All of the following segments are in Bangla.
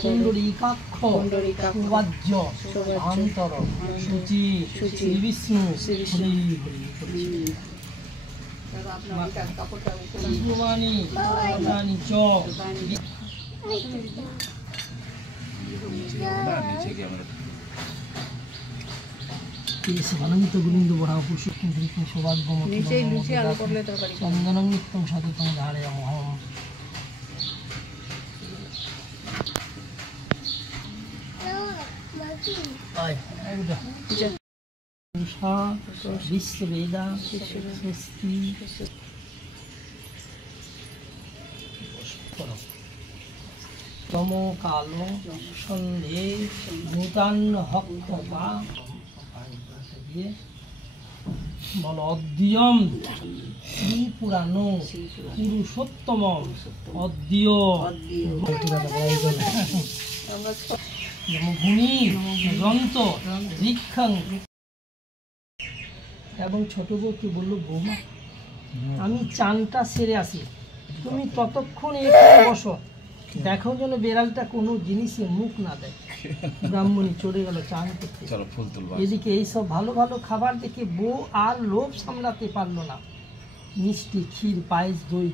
পুণ্ডরীকাক্ষ সুবাহ্য অন্তর শুচি বিষ্ণু হরি হরি গোবিন্দ বড়া পুরুষোত্তম সৌভাগ্য চন্দনং নিত্যং সততং ধারয়ামহম। বিশ্ববেদা স্বস্তি তম কাল সন্ধে নূতন হক্তা বল অদ্যম শ্রী পুরাণ পুরুষোত্তম অদ্য ভূমি গ্রন্থ বৃক্ষং। এবং ছোট বউকে বললো, বৌমা আমি চানটা সেরে আসি, তুমি ততক্ষণ এখানে বসো, দেখো যেন বেড়ালটা কোনো জিনিসে মুখ না দেয়। ব্রাহ্মণী চলে গেল চান করতে। এদিকে এইসব ভালো ভালো খাবার দেখে বউ আর লোভ সামলাতে পারলো না। মিষ্টি, ক্ষীর, পায়েস, দই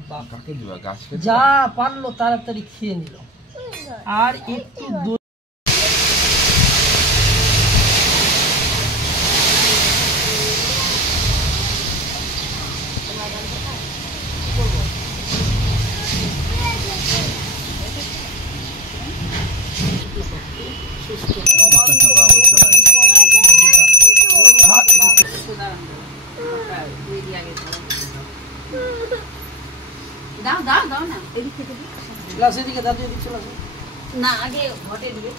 যা পারলো তাড়াতাড়ি খেয়ে নিল। আর একটু দই গ্লাস এদিকে দাদু এদিকে চলে আসো না, আগে ঘটে দিবে।